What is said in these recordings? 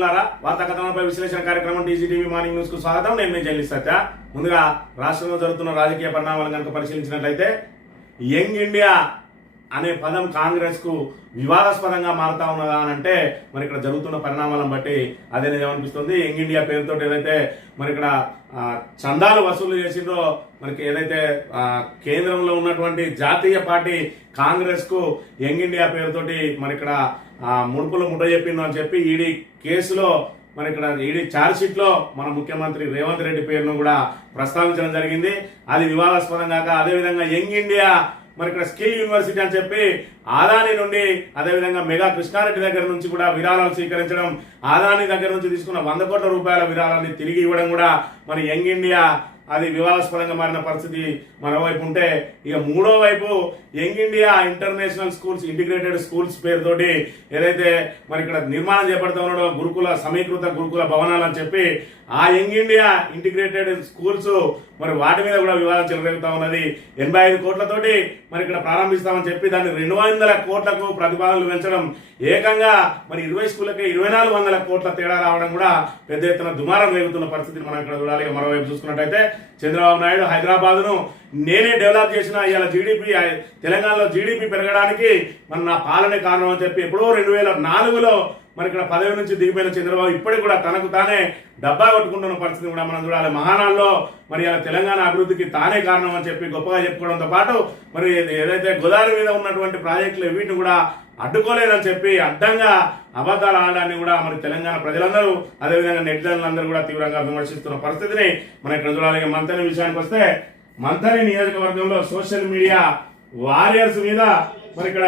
మిత్రులారా, వార్తా కథనంపై విశ్లేషణ కార్యక్రమం టీజీటీవీ మార్నింగ్ న్యూస్ కు స్వాగతం. నేను మీ జర్నలిస్ట్ సత్య. ముందుగా రాష్ట్రంలో జరుగుతున్న రాజకీయ పరిణామాలను కనుక పరిశీలించినట్లయితే యంగ్ ఇండియా అనే పదం కాంగ్రెస్ కు వివాదాస్పదంగా మారుతా ఉన్నదా అని అంటే మరి ఇక్కడ జరుగుతున్న పరిణామాలను బట్టి అదే నిజమనిపిస్తుంది. యంగ్ ఇండియా పేరుతో ఏదైతే మరి ఇక్కడ చందాలు వసూలు చేసిందో మనకి ఏదైతే కేంద్రంలో ఉన్నటువంటి జాతీయ పార్టీ కాంగ్రెస్ కు యంగ్ ఇండియా పేరుతోటి మరి ఇక్కడ ముడుపులు ముట్ట చెప్పిందో అని చెప్పి ఈడీ కేసులో మరి ఇక్కడ ఈడీ ఛార్జ్ షీట్ లో మన ముఖ్యమంత్రి రేవంత్ రెడ్డి పేరును కూడా ప్రస్తావించడం జరిగింది. అది వివాదాస్పదం కాక అదేవిధంగా యంగ్ ఇండియా మరి ఇక్కడ స్కిల్ యూనివర్సిటీ అని చెప్పి ఆదాని నుండి అదేవిధంగా మెగా కృష్ణారెడ్డి దగ్గర నుంచి కూడా విరాళాలు స్వీకరించడం, ఆదాని దగ్గర నుంచి తీసుకున్న 100 కోట్ల రూపాయల విరాళాన్ని తిరిగి ఇవ్వడం కూడా మరి యంగ్ ఇండియా అది వివాదాస్పదంగా మారిన పరిస్థితి మరోవైపు ఉంటే, ఇక మూడో వైపు young India international schools integrated schools పేరుతోటి ఏదైతే మరి ఇక్కడ నిర్మాణం చేపడుతూ ఉన్నాడో గురుకుల సమీకృత గురుకుల భవనాలు అని చెప్పి ఆ యంగ్ ఇండియా ఇంటిగ్రేటెడ్ స్కూల్స్ మరి వాటి మీద కూడా వివాదం చెలరేగుతా ఉన్నది. 85 కోట్లతోటి మరి ఇక్కడ ప్రారంభిస్తామని చెప్పి దాన్ని 200 కోట్లకు ప్రతిపాదనలు పెంచడం, ఏకంగా మరి 20 స్కూళ్ళకి 2400 కోట్ల తేడా రావడం కూడా పెద్ద ఎత్తున దుమారం రేగుతున్న పరిస్థితిని మనం ఇక్కడ చూడాలి. మరోవైపు చూసుకున్నట్టయితే చంద్రబాబు నాయుడు హైదరాబాద్ ను నేనే డెవలప్ చేసిన ఇవాళ జీడిపి తెలంగాణలో జీడిపి పెరగడానికి మన నా పాలనే కారణం అని చెప్పి ఎప్పుడో 2004లో మరి ఇక్కడ పదవి నుంచి దిగిపోయిన చంద్రబాబు ఇప్పటికి కూడా తనకు తానే డబ్బా కొట్టుకుంటున్న పరిస్థితిని కూడా మనం చూడాలి. మహానాడులో మరి ఇలా తెలంగాణ అభివృద్ధికి తానే కారణం అని చెప్పి గొప్పగా చెప్పుకోవడంతో పాటు మరి ఏదైతే గోదావరి మీద ఉన్నటువంటి ప్రాజెక్టులు వీటిని కూడా అడ్డుకోలేదని చెప్పి అడ్డంగా అబద్ధాలు ఆడడాన్ని కూడా మరి తెలంగాణ ప్రజలందరూ అదేవిధంగా నెటిజన్లందరూ కూడా తీవ్రంగా విమర్శిస్తున్న పరిస్థితిని మనం ఇక్కడ చూడాలి. మంథని విషయానికి వస్తే మంథని నియోజకవర్గంలో సోషల్ మీడియా వారియర్స్ మీద మరి ఇక్కడ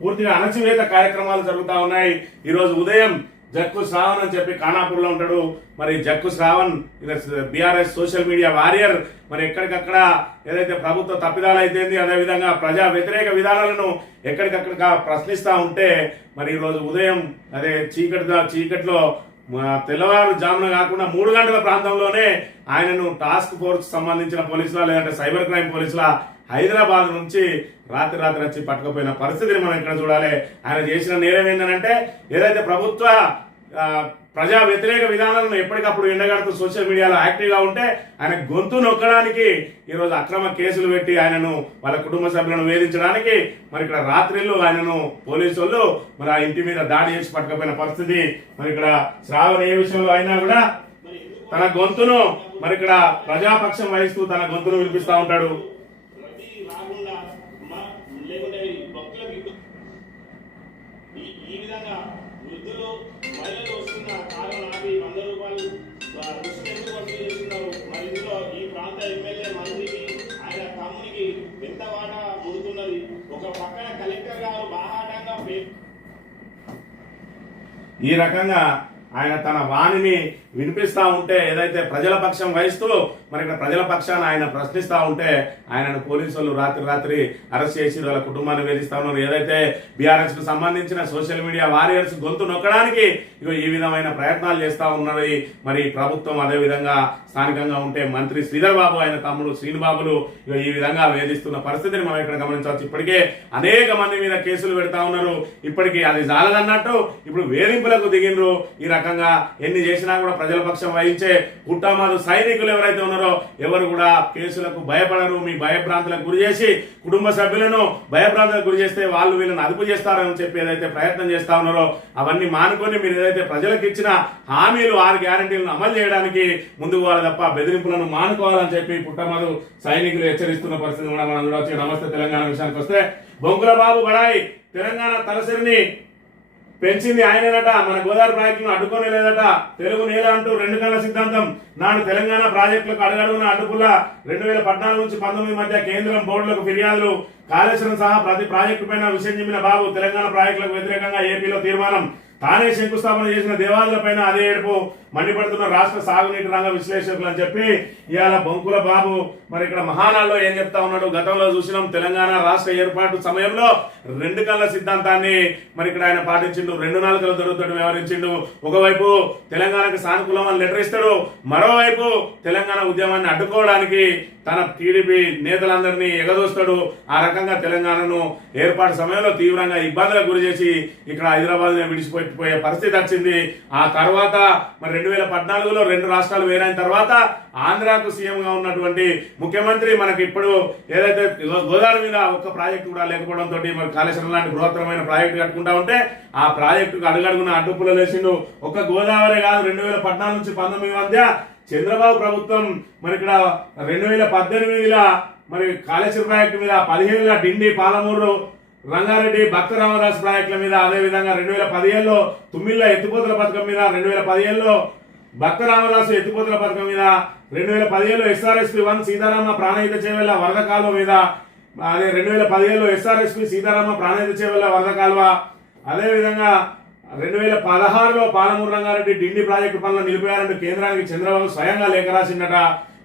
పూర్తిగా అణచివేత కార్యక్రమాలు జరుగుతూ ఉన్నాయి. ఈ రోజు ఉదయం జక్కు శ్రావణ్ అని చెప్పి ఖానాపూర్లో ఉంటాడు. మరి Jakku Shravan BRS social media warrior మరి ఎక్కడికక్కడ ఏదైతే ప్రభుత్వ తప్పిదాలు అయితే అదేవిధంగా ప్రజా వ్యతిరేక విధానాలను ఎక్కడికక్కడ ప్రశ్నిస్తూ ఉంటే మరి ఈ రోజు ఉదయం అదే చీకట్లో తెల్లవారు జామున కాకుండా 3 గంటల ప్రాంతంలోనే ఆయనను టాస్క్ ఫోర్స్ సంబంధించిన పోలీసుల లేదంటే సైబర్ క్రైమ్ పోలీసుల హైదరాబాద్ నుంచి రాత్రి వచ్చి పట్టుకుపోయిన పరిస్థితిని మనం ఇక్కడ చూడాలి. ఆయన చేసిన నేరం ఏంటంటే ఏదైతే ప్రభుత్వ ప్రజా వ్యతిరేక విధానాలను ఎప్పటికప్పుడు ఎండగడుతూ సోషల్ మీడియాలో యాక్టివ్గా ఉంటే ఆయన గొంతు నొక్కడానికి ఈరోజు అక్రమ కేసులు పెట్టి ఆయనను వాళ్ళ కుటుంబ సభ్యులను వేధించడానికి మరి ఇక్కడ రాత్రిళ్ళు ఆయనను పోలీసు వాళ్ళు మరి ఆ ఇంటి మీద దాడి చేసి పట్టుకుపోయిన పరిస్థితి. మరి ఇక్కడ శ్రావణ్ ఏ విషయంలో అయినా కూడా తన గొంతును మరి ఇక్కడ ప్రజాపక్షం వహిస్తూ తన గొంతును వినిపిస్తూ ఉంటాడు. ఈ విధంగా వృద్ధులు మహిళలు వస్తున్న కాలం ఆపి 100 రూపాయలు వసూలు చేస్తున్నారు. మరి ఇందులో ఈ ప్రాంత ఎమ్మెల్యే మంత్రికి ఆయన తమ్మునికి ఎంత వాటా ముడుతున్నది. ఒక పక్కన కలెక్టర్ గారు బాహాటంగా ఈ రకంగా ఆయన తన వాణిని వినిపిస్తా ఉంటే ఏదైతే ప్రజల పక్షం వహిస్తూ మరి ఇక్కడ ప్రజల పక్షాన్ని ఆయన ప్రశ్నిస్తా ఉంటే ఆయనను పోలీసులు రాత్రి అరెస్ట్ చేసి వాళ్ళ కుటుంబాన్ని వేధిస్తా ఉన్నారు. ఏదైతే బీఆర్ఎస్ కు సంబంధించిన సోషల్ మీడియా వారియర్స్ గొంతు నొక్కడానికి ఈ విధమైన ప్రయత్నాలు చేస్తా ఉన్నది మరి ప్రభుత్వం. అదేవిధంగా స్థానికంగా ఉంటే మంత్రి శ్రీధర్ బాబు ఆయన తమ్ముడు శ్రీనుబాబులు ఈ విధంగా వేధిస్తున్న పరిస్థితిని మనం ఇక్కడ గమనించవచ్చు. ఇప్పటికే అనేక మంది మీద కేసులు పెడతా ఉన్నారు. ఇప్పటికీ అది జాలదన్నట్టు ఇప్పుడు వేధింపులకు దిగినరు. ఈ రకంగా ఎన్ని చేసినా కూడా ప్రజల పక్షం వహించే కుట్టామాదు సైనికులు ఎవరైతే ఉన్నారో ఎవరు కూడా కేసులకు భయపడరు. మీ భయభ్రాంతులకు గురి చేసి కుటుంబ సభ్యులను భయభ్రాంతులకు గురి చేస్తే వాళ్ళు వీళ్ళని అదుపు చేస్తారని చెప్పి ఏదైతే ప్రయత్నం చేస్తా ఉన్నారో అవన్నీ మానుకొని మీరు ఏదైతే ప్రజలకు ఇచ్చిన హామీలు 6 గ్యారంటీలను అమలు చేయడానికి ముందుకు పోవాలి తప్ప బెదిరింపులను మానుకోవాలని చెప్పి పుట్టమదు సైనికులు హెచ్చరిస్తున్న పరిస్థితి కూడా మనం చూడవచ్చు. నమస్తే తెలంగాణ విషయానికి వస్తే బొంకుల బాబు బడాయి తెలంగాణ తలసరిని పెంచింది ఆయనేనట. మన గోదావరి ప్రాజెక్టులను అడ్డుకోనే లేదట. తెలుగు నేల అంటూ 2 కళ్ళ సిద్ధాంతం నాడు తెలంగాణ ప్రాజెక్టులకు అడుగడుగున అడ్డుకుల్లా 2014 నుంచి 19 మధ్య కేంద్రం బోర్డులకు ఫిర్యాదులు, కాళేశ్వరం సహా ప్రతి ప్రాజెక్టు పైన విషయం చెప్పిన బాబు తెలంగాణ ప్రాజెక్టులకు వ్యతిరేకంగా ఏపీలో తీర్మానం, తానే శంకుస్థాపన చేసిన దేవాదుల పైన అదే ఏడుపు, మండిపడుతున్న రాష్ట్ర సాగునీటి రంగ విశ్లేషకులు అని చెప్పి ఇవాళ బొంకుల బాబు మరి ఇక్కడ మహానాల్లో ఏం చెప్తా ఉన్నాడు. గతంలో చూసినాం తెలంగాణ రాష్ట్ర ఏర్పాటు సమయంలో 2 కళ్ళ సిద్ధాంతాన్ని మరి ఇక్కడ ఆయన పాటించిండు. 2 నాలుకల దొరుకుతాడు వ్యవహరించిండు. ఒకవైపు తెలంగాణకు సానుకూలం అని లెటర్ ఇస్తాడు, మరోవైపు తెలంగాణ ఉద్యమాన్ని అడ్డుకోవడానికి తన టీడీపీ నేతలందరినీ ఎగదోస్తాడు. ఆ రకంగా తెలంగాణను ఏర్పాటు సమయంలో తీవ్రంగా ఇబ్బందులకు గురి చేసి ఇక్కడ హైదరాబాద్ విడిచిపెట్టిపోయే పరిస్థితి వచ్చింది. ఆ తర్వాత మరి 2014లో 2 రాష్ట్రాలు వేరైన తర్వాత ఆంధ్రాకు సీఎంగా ఉన్నటువంటి ముఖ్యమంత్రి మనకి ఇప్పుడు ఏదైతే గోదావరి మీద ఒక్క ప్రాజెక్టు కూడా లేకపోవడంతో మరి కాళేశ్వరం లాంటి బృహత్తరమైన ప్రాజెక్టు కట్టుకుంటా ఉంటే ఆ ప్రాజెక్టుకు అడుగడుగున అడ్డుపులు లేచిండు. ఒక్క గోదావరి కాదు, 2014 నుంచి 19 మధ్య చంద్రబాబు ప్రభుత్వం మరి ఇక్కడ 2018లో మరి కాళేశ్వరం ప్రాజెక్టు మీద 17గా డిండి, పాలమూరు, రంగారెడ్డి, భక్త రామదాస్ ప్రాజెక్టుల మీద, అదేవిధంగా 2017లో తుమ్మిళ్ళ ఎత్తిపోతల పథకం మీద, 2017లో భక్త రామదాసు ఎత్తిపోతల పథకం మీద, 2017లో SRSP 1 సీతారామ ప్రాణహిత చేవెళ్ల వరద కాలువ మీద, అదే 2017లో SRSP సీతారామ ప్రాణహిత చేవెళ్ల వరద కాలువ, అదేవిధంగా 2016లో పాలమూరు రంగారెడ్డి డిండి ప్రాజెక్టు పనులు నిలిపేయాలంటూ కేంద్రానికి చంద్రబాబు స్వయంగా లేఖ రాసిందట.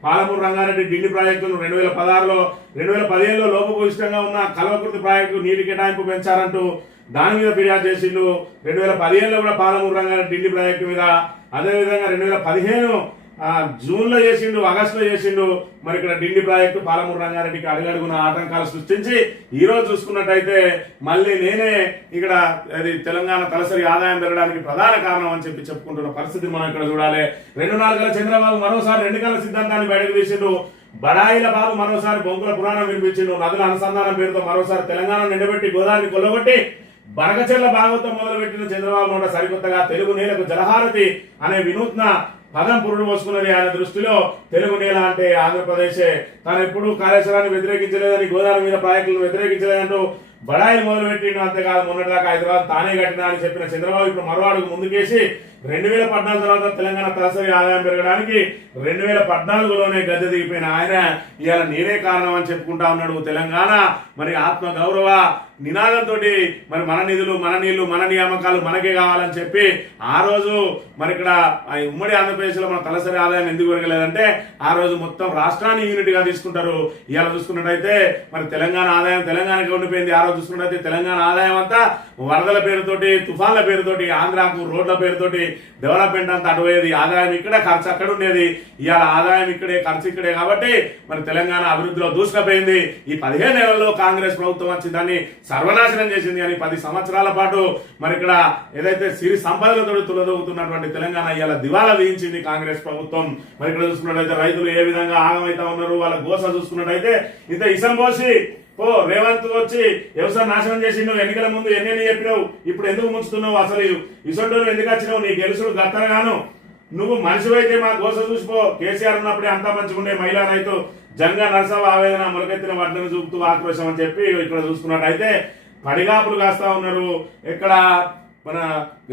పాలమూరు రంగారెడ్డి డిండి ప్రాజెక్టును 2016లో 2017లో లోపభూయిష్టంగా ఉన్న కల్వకుర్తి ప్రాజెక్టు నీటి కేటాయింపు పెంచారంటూ దాని మీద ఫిర్యాదు చేసిండు. 2015లో కూడా పాలమూరు రంగారెడ్డి డిండి ప్రాజెక్టు మీద, అదేవిధంగా 2015 జూన్లో చేసిండు, ఆగస్టులో చేసిండు. మరి ఇక్కడ డిండి ప్రాజెక్టు పాలమూరు రంగారెడ్డికి అడుగడుగున ఆటంకాలు సృష్టించి ఈ రోజు చూసుకున్నట్టయితే మళ్ళీ నేనే ఇక్కడ అది తెలంగాణ తలసరి ఆదాయం పెరగడానికి ప్రధాన కారణం అని చెప్పి చెప్పుకుంటున్న పరిస్థితి మనం ఇక్కడ చూడాలి. 2 నాలుగుల చంద్రబాబు మరోసారి 2 కళ్ళ సిద్ధాంతాన్ని బయటకు తీసిండు. బడాయిల బాబు మరోసారి బొంకుల పురాణం వినిపించిండు. నదుల అనుసంధానం పేరుతో మరోసారి తెలంగాణ నిండబెట్టి గోదావరిని కొల్లగొట్టి బనకచెర్ల భాగవతం మొదలుపెట్టిన చంద్రబాబు నోట సరికొత్తగా తెలుగు నేలకు జలహారతి అనే వినూత్న పదం పురుడు పోసుకున్నది. ఆయన దృష్టిలో తెలుగు నేల అంటే ఆంధ్రప్రదేశే. తాను ఎప్పుడూ కాళేశ్వరాన్ని వ్యతిరేకించలేదని, గోదావరి మీద ప్రాజెక్టులను వ్యతిరేకించలేదంటూ బడాయిలు మొదలుపెట్టిండు. అంతేకాదు మొన్నటిదాకా హైదరాబాద్ తానే కట్టినా అని చెప్పిన చంద్రబాబు ఇప్పుడు మరో అడుగు ముందుకేసి 2014 తర్వాత తెలంగాణ తలసరి ఆదాయం పెరగడానికి 2014లోనే గద్దె దిగిపోయిన ఆయన ఇవాళ నేనే కారణం అని చెప్పుకుంటా ఉన్నాడు. తెలంగాణ మరి ఆత్మ గౌరవ నినాదంతో మరి మన నిధులు, మన నీళ్లు, మన నియామకాలు మనకే కావాలని చెప్పి ఆ రోజు మరి ఇక్కడ ఉమ్మడి ఆంధ్రప్రదేశ్లో మన తలసరి ఆదాయం ఎందుకు పెరగలేదంటే ఆ రోజు మొత్తం రాష్ట్రాన్ని యూనిట్ గా తీసుకుంటారు. ఇవాళ చూసుకున్నట్టయితే మరి తెలంగాణ ఆదాయం తెలంగాణకి ఉండిపోయింది. ఆ రోజు చూసుకున్నట్టయితే తెలంగాణ ఆదాయం అంతా వరదల పేరుతోటి, తుఫాన్ల పేరుతోటి, ఆంధ్రాకు రోడ్ల పేరుతోటి డెవలప్మెంట్ అంతా అటుపోయేది. ఆదాయం ఇక్కడ, ఖర్చు అక్కడ ఉండేది. ఇవాళ ఆదాయం ఇక్కడే, ఖర్చు ఇక్కడే కాబట్టి మరి తెలంగాణ అభివృద్ధిలో దూసుకుపోయింది. ఈ 15 నెలల్లో కాంగ్రెస్ ప్రభుత్వం వచ్చి దాన్ని సర్వనాశనం చేసింది. అని 10 సంవత్సరాల పాటు మరి ఇక్కడ ఏదైతే సిరి సంపదలతో తులదొగుతున్నటువంటి తెలంగాణ ఇవాళ దివాలా వేయించింది కాంగ్రెస్ ప్రభుత్వం. మరి ఇక్కడ చూసుకున్నట్టయితే రైతులు ఏ విధంగా ఆగమైతా ఉన్నారు, వాళ్ళ గోస చూసుకున్నట్టయితే ఇంత ఇసం పోసి రేవంత్ వచ్చి వ్యవసాయం నాశనం చేసిండు. ఎన్నికల ముందు ఎన్ని చెప్పినావు, ఇప్పుడు ఎందుకు ముంచుతున్నావు, అసలు ఇసొంటూ ఎందుకు వచ్చినావు, నీ గెలుసుడు గత్తరగాను, నువ్వు మనిషివైతే మా గోస చూసిపో. కేసీఆర్ ఉన్నప్పుడే అంతా మంచిగుండే మహిళా రైతు జంగా నరసవ ఆవేదన మొలకెత్తిన వడ్డను చూపుతూ ఆక్రోశం అని చెప్పి ఇక్కడ చూసుకున్నట్టయితే పడిగాపులు కాస్తా ఉన్నారు. ఇక్కడ మన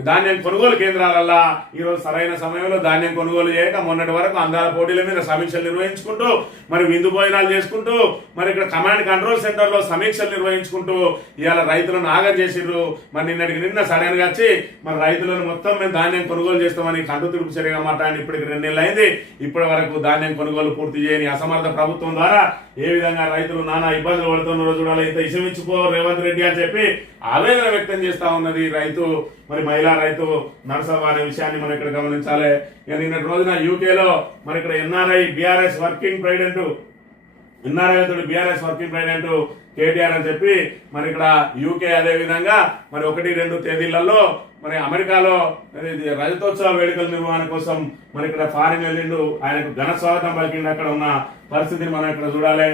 ధాన్యం కొనుగోలు కేంద్రాలల్లా ఈరోజు సరైన సమయంలో ధాన్యం కొనుగోలు చేయక మొన్నటి వరకు అందాల పోటీల మీద సమీక్షలు నిర్వహించుకుంటూ మరి విందు భోజనాలు చేసుకుంటూ మరి ఇక్కడ కమాండ్ కంట్రోల్ సెంటర్ లో సమీక్షలు నిర్వహించుకుంటూ ఇవాళ రైతులను ఆగం చేసిర్రు. మరి నిన్న సడన్ గా వచ్చి మరి రైతులను మొత్తం మేము ధాన్యం కొనుగోలు చేస్తామని కంటు తిరుపు చర్యగా మాట్లాడి ఇప్పటికి 2 నెలలు అయింది. ఇప్పటి వరకు ధాన్యం కొనుగోలు పూర్తి చేయని అసమర్థ ప్రభుత్వం ద్వారా ఏ విధంగా రైతులు నానా ఇబ్బందులు పడుతున్నారో చూడాలి. ఇంత ఇసమించుకో రేవంత్ రెడ్డి అని చెప్పి ఆవేదన వ్యక్తం చేస్తా ఉన్నది రైతు, మరి మహిళా రైతు నరసవ్వ అనే విషయాన్ని మనం ఇక్కడ గమనించాలి. నిన్నటి రోజున యూకేలో మరి ఇక్కడ NRI BRS working president KTR అని చెప్పి మరి ఇక్కడ యూకే అదే విధంగా మరి 1-2 తేదీలలో మరి అమెరికాలో రజతోత్సవ వేడుకల నిర్వహణ కోసం మరి ఇక్కడ ఫారిన్ వెళ్ళిండు. ఆయనకు ఘన స్వాగతం పలికిండు. అక్కడ ఉన్న పరిస్థితిని మనం ఇక్కడ చూడాలి.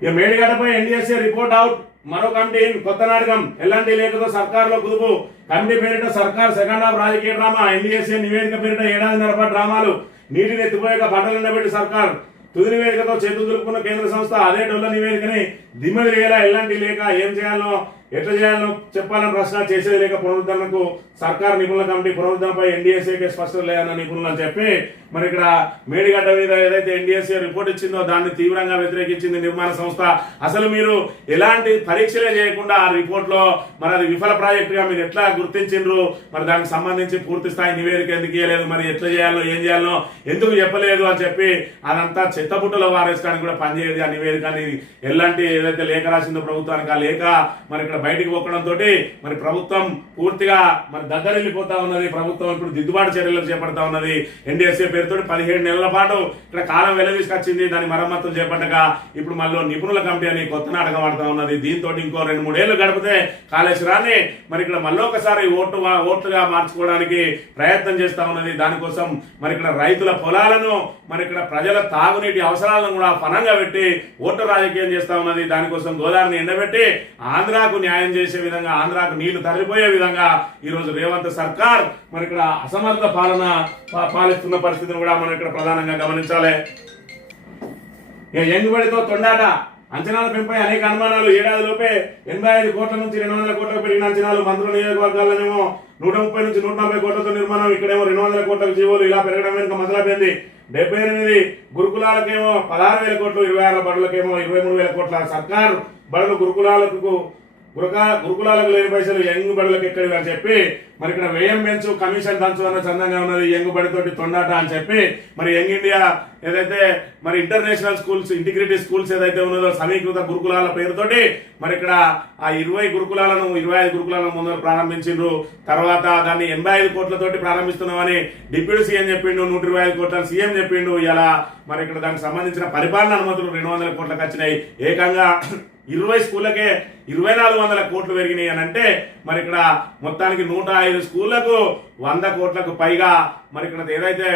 ఇక మేడిగడ్డపై ఎన్డీఎస్ఏ రిపోర్ట్ అవుట్, మరో కమిటీ కొత్త నాటకం, ఎలాంటి లేఖతో సర్కారులో కుదుపు, కమిటీ పేరిట సర్కార్ సెకండ్ హాఫ్ రాజకీయ డ్రామా, ఎన్డీఎస్ఏ నివేదిక పేరిట 7.5 పాటు డ్రామాలు, నీటిని ఎత్తిపోయాక బట్టలుండబెట్టి సర్కార్, తుది నివేదికతో చేతులు దులుపుకున్న కేంద్ర సంస్థ, అదే డొల్ల నివేదికని దిమ్మది వేలా ఎలాంటి లేక ఏం చేయాలో ఎట్లా చేయాలో చెప్పాలని ప్రశ్న చేసేది లేక పునరుద్ధరణకు సర్కార్ నిపుణుల కమిటీ పునరుద్ధరణపై ఎన్డీఎస్ఏకే స్పష్టత లేదన్న నిపుణులు అని చెప్పి మరి ఇక్కడ మేడిగడ్డ మీద ఏదైతే ఎన్డీఎస్ఏ రిపోర్ట్ ఇచ్చిందో దాన్ని తీవ్రంగా వ్యతిరేకించింది నిర్మాణ సంస్థ. అసలు మీరు ఎలాంటి పరీక్షలే చేయకుండా ఆ రిపోర్ట్ లో మరి అది విఫల ప్రాజెక్టుగా మీరు ఎట్లా గుర్తించిండ్రు, మరి దానికి సంబంధించి పూర్తి స్థాయి నివేదిక ఎందుకు ఇవ్వలేదు, మరి ఎట్లా చేయాలో ఏం చేయాలో ఎందుకు చెప్పలేదు అని చెప్పి అదంతా చెత్తబుట్టలో వారేసుకోవడానికి కూడా పనిచేయదు. ఆ నివేదికని ఎలాంటి ఏదైతే లేఖ రాసిందో ప్రభుత్వానికి ఆ లేఖ మరి ఇక్కడ బయటికి పోకడంతో మరి ప్రభుత్వం పూర్తిగా మరి దద్దరిల్లిపోతా ఉన్నది. ప్రభుత్వం ఇప్పుడు దిద్దుబాటు చర్యలు చేపడతా ఉన్నది. ఎన్డీఎస్ఏ పేరుతో 17 నెలల పాటు ఇక్కడ కాలం వెల్లదీసుకొచ్చింది. దాని మరమ్మతులు చేపట్టగా ఇప్పుడు మళ్ళీ నిపుణుల కమిటీ అని కొత్త నాటకం ఆడుతా ఉన్నది. దీంతో ఇంకో 2-3 ఏళ్లు గడిపితే కాళేశ్వరాన్ని మరి ఇక్కడ మళ్ళొకసారి ఓట్లుగా మార్చుకోవడానికి ప్రయత్నం చేస్తా ఉన్నది. దానికోసం మరి ఇక్కడ రైతుల పొలాలను మరి ఇక్కడ ప్రజల తాగునీటి అవసరాలను కూడా పనంగా పెట్టి ఓటు రాజకీయం చేస్తా ఉన్నది. దానికోసం గోదావరిని ఎండబెట్టి ఆంధ్రాకు న్యాయం చేసే విధంగా, ఆంధ్రాకు నీళ్లు తరలిపోయే విధంగా ఈరోజు రేవంత్ సర్కార్ మరి ఇక్కడ అసమర్థ పాలిస్తున్న పరిస్థితిని కూడా మనం ఇక్కడ ప్రధానంగా గమనించాలి. ఎంగుబడితో తొండాట, అంచనాల పెంపై అనేక అనుమానాలు. ఏడాదిలోపే 85 కోట్ల నుంచి 200 కోట్లకు పెరిగిన అంచనాలు. మంత్రుల నియోజకవర్గాల్లోనేమో 130 నుంచి 140 కోట్లతో నిర్మాణం, ఇక్కడేమో 200 కోట్లకు జీవోలు. ఇలా పెరగడం వెనుక మొదలైపోయింది. 78 గురుకులాలకేమో 16,000 కోట్లు, 26 బడులకేమో 23,000 కోట్ల. సర్కారు బడులు గురుకులాలకు లేని పైసలు యంగ్ బడులకు ఎక్కడివి అని చెప్పి మరి ఇక్కడ వ్యయం పెంచు, కమిషన్ దంచు అన్న చందంగా ఉన్నది. యంగ్ బడితోటి తొండాట అని చెప్పి మరి యంగ్ ఇండియా ఏదైతే మరి ఇంటర్నేషనల్ స్కూల్స్, ఇంటిగ్రేటెడ్ స్కూల్స్ ఏదైతే ఉన్నదో సమీకృత గురుకులాల పేరుతోటి మరి ఇక్కడ ఆ 25 గురుకులాలను ముందు ప్రారంభించిండ్రు. తర్వాత దాన్ని 85 కోట్లతోటి ప్రారంభిస్తున్నామని డిప్యూటీ సీఎం చెప్పిండు. 125 కోట్ల సీఎం చెప్పిండు. ఇలా మరి ఇక్కడ దానికి సంబంధించిన పరిపాలన అనుమతులు 200 కోట్లకు వచ్చినాయి. ఏకంగా 20 స్కూళ్ళకే 2,400 కోట్లు పెరిగినాయి అని అంటే మరి ఇక్కడ మొత్తానికి 105 స్కూళ్లకు 100 కోట్లకు పైగా మరి ఇక్కడ ఏదైతే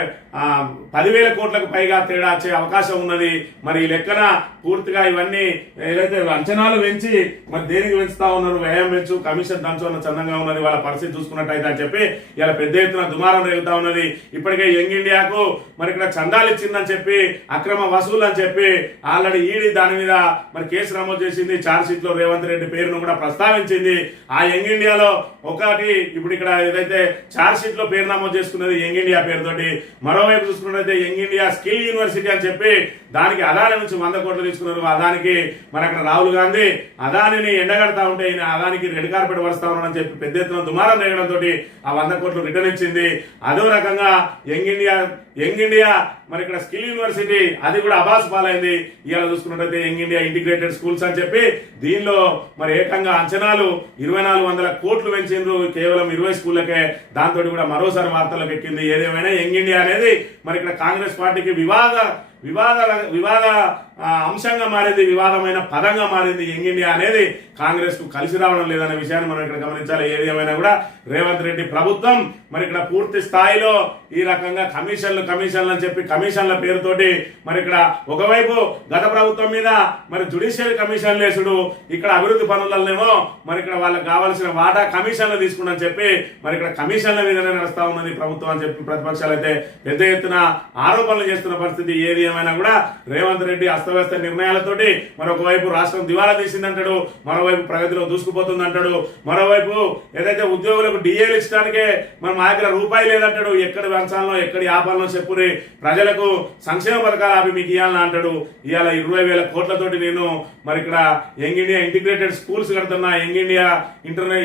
10,000 కోట్లకు పైగా తేడా వచ్చే అవకాశం ఉన్నది. మరి ఈ లెక్కన పూర్తిగా ఇవన్నీ ఏదైతే అంచనాలు పెంచి మరి దేనికి పెంచుతా ఉన్నారు, వ్యయం పెంచు, కమిషన్ దంచు అన్న చందంగా ఉన్నది. వాళ్ళ పరిస్థితి చూసుకున్నట్టయితే అని చెప్పి ఇలా పెద్ద ఎత్తున దుమారం రేగుతా ఉన్నది. ఇప్పటికే యంగ్ ఇండియాకు మరి ఇక్కడ చందాలు ఇచ్చిందని చెప్పి, అక్రమ వసూలు అని చెప్పి ఆల్రెడీ ఈడీ దాని మీద మరి కేసు నమోదు చేసింది. ఛార్జ్ షీట్ లో రేవంత్ రెడ్డి పేరును కూడా ప్రస్తావించింది. ఆ యంగ్ ఇండియాలో ఒకటి ఇప్పుడు ఇక్కడ ఏదైతే ఛార్జ్ షీట్ లో పేరు నమోదు చేసుకున్నది యంగ్ ఇండియా పేరుతోటి. మరోవైపు చూసుకున్నట్లయితే యంగ్ ఇండియా స్కిల్ యూనివర్సిటీ అని చెప్పి దానికి అదాని నుంచి 100 కోట్లు తీసుకున్నారు. అదానికి మరి అక్కడ రాహుల్ గాంధీ అదానిని ఎండగడతా ఉంటే ఈయన అదానికి రెడ్ కార్పెట్ వరుస్తా ఉన్నాడని చెప్పి పెద్ద ఎత్తున దుమారం నేయడంతో ఆ 100 కోట్లు రిటర్న్ ఇచ్చింది. అదో రకంగా యంగ్ ఇండియా మరి ఇక్కడ స్కిల్ యూనివర్సిటీ అది కూడా అబాస్ పాలైంది. ఇవాళ చూసుకున్నట్టయితే యంగ్ ఇండియా ఇంటిగ్రేటెడ్ స్కూల్స్ అని చెప్పి దీనిలో మరి ఏకంగా అంచనాలు 2,400 కోట్లు పెంచిండ్రు కేవలం 20 స్కూళ్ళకే. దాంతో కూడా మరోసారి వార్తలకు ఎక్కింది. ఏదేమైనా యంగ్ ఇండియా అనేది మరి ఇక్కడ కాంగ్రెస్ పార్టీకి వివాద అంశంగా మారింది, వివాదమైన పదంగా మారింది. యంగ్ ఇండియా అనేది కాంగ్రెస్ కు కలిసి రావడం లేదనే విషయాన్ని మనం ఇక్కడ గమనించాలి. ఏది ఏమైనా కూడా రేవంత్ రెడ్డి ప్రభుత్వం మరి ఇక్కడ పూర్తి స్థాయిలో ఈ రకంగా కమిషన్లు అని చెప్పి కమిషన్ల పేరుతోటి మరి ఇక్కడ ఒకవైపు గత ప్రభుత్వం మీద మరి జ్యుడిషియల్ కమిషన్లు వేసుడు, ఇక్కడ అభివృద్ధి పనులనేమో మరి ఇక్కడ వాళ్ళకి కావాల్సిన వాటా కమిషన్లు తీసుకుని చెప్పి మరి ఇక్కడ కమిషన్ల మీదనే నడుస్తా ఉన్నది ప్రభుత్వం అని చెప్పి ప్రతిపక్షాలు అయితే పెద్ద ఎత్తున ఆరోపణలు చేస్తున్న పరిస్థితి. ఏది ఏమైనా కూడా రేవంత్ రెడ్డి అస్తవ్యస్త నిర్ణయాలతోటి మరొకవైపు రాష్ట్రం దివాలా తీసిందంటాడు, మరోవైపు ప్రగతిలో దూసుకుపోతుంది అంటాడు, మరోవైపు ఏదైతే ఉద్యోగులకు డిఏలు ఇచ్చడానికే మన మా దగ్గర రూపాయి లేదంటాడు. ఎక్కడి వంచాలనో ఎక్కడి ఆపాలనో చెప్పురి, ప్రజలకు సంక్షేమ పథకాలు అవి మీకు ఇవ్వాలని అంటాడు. ఇవాళ 20,000 కోట్లతోటి నేను మరి ఇక్కడ యంగ్ ఇండియా ఇంటిగ్రేటెడ్ స్కూల్స్ కడుతున్నా, యంగ్ ఇండియా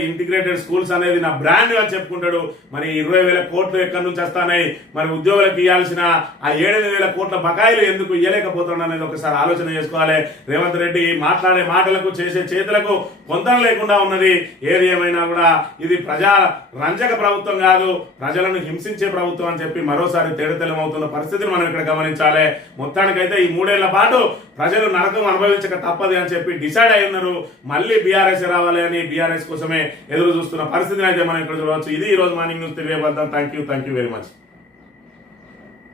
ఇంటిగ్రేటెడ్ స్కూల్స్ అనేది నా బ్రాండ్ అని చెప్పుకుంటాడు. మరి 20,000 కోట్లు ఎక్కడి నుంచి వస్తాయి, మరి ఉద్యోగులకు ఇవ్వాల్సిన ఆ 7,000 కోట్ల బకాయిలు ఎందుకు ఇవ్వలేకపోతున్నాడు అనేది ఒకసారి ఆలోచన చేసుకోవాలి. రేవంత్ రెడ్డి మాట్లాడే మాటలకు చేసే చేతులకు పొందడం లేకుండా ఉన్నది. ఏది ఏమైనా కూడా ఇది ప్రజా రంజక ప్రభుత్వం కాదు, ప్రజలను హింసించే ప్రభుత్వం అని చెప్పి మరోసారి తేడతెల్లమవుతున్న పరిస్థితిని మనం ఇక్కడ గమనించాలి. మొత్తానికైతే ఈ 3 ఏళ్ల పాటు ప్రజలు నరకం అనుభవించక తప్పదు అని చెప్పి డిసైడ్ అయి ఉన్నారు. మళ్ళీ బీఆర్ఎస్ రావాలి అని బీఆర్ఎస్ కోసమే ఎదురు చూస్తున్న పరిస్థితిని అయితే మనం ఇక్కడ చూడవచ్చు. ఇది ఈ రోజు మార్నింగ్ న్యూస్ తెలియబద్దాం. Thank you very much.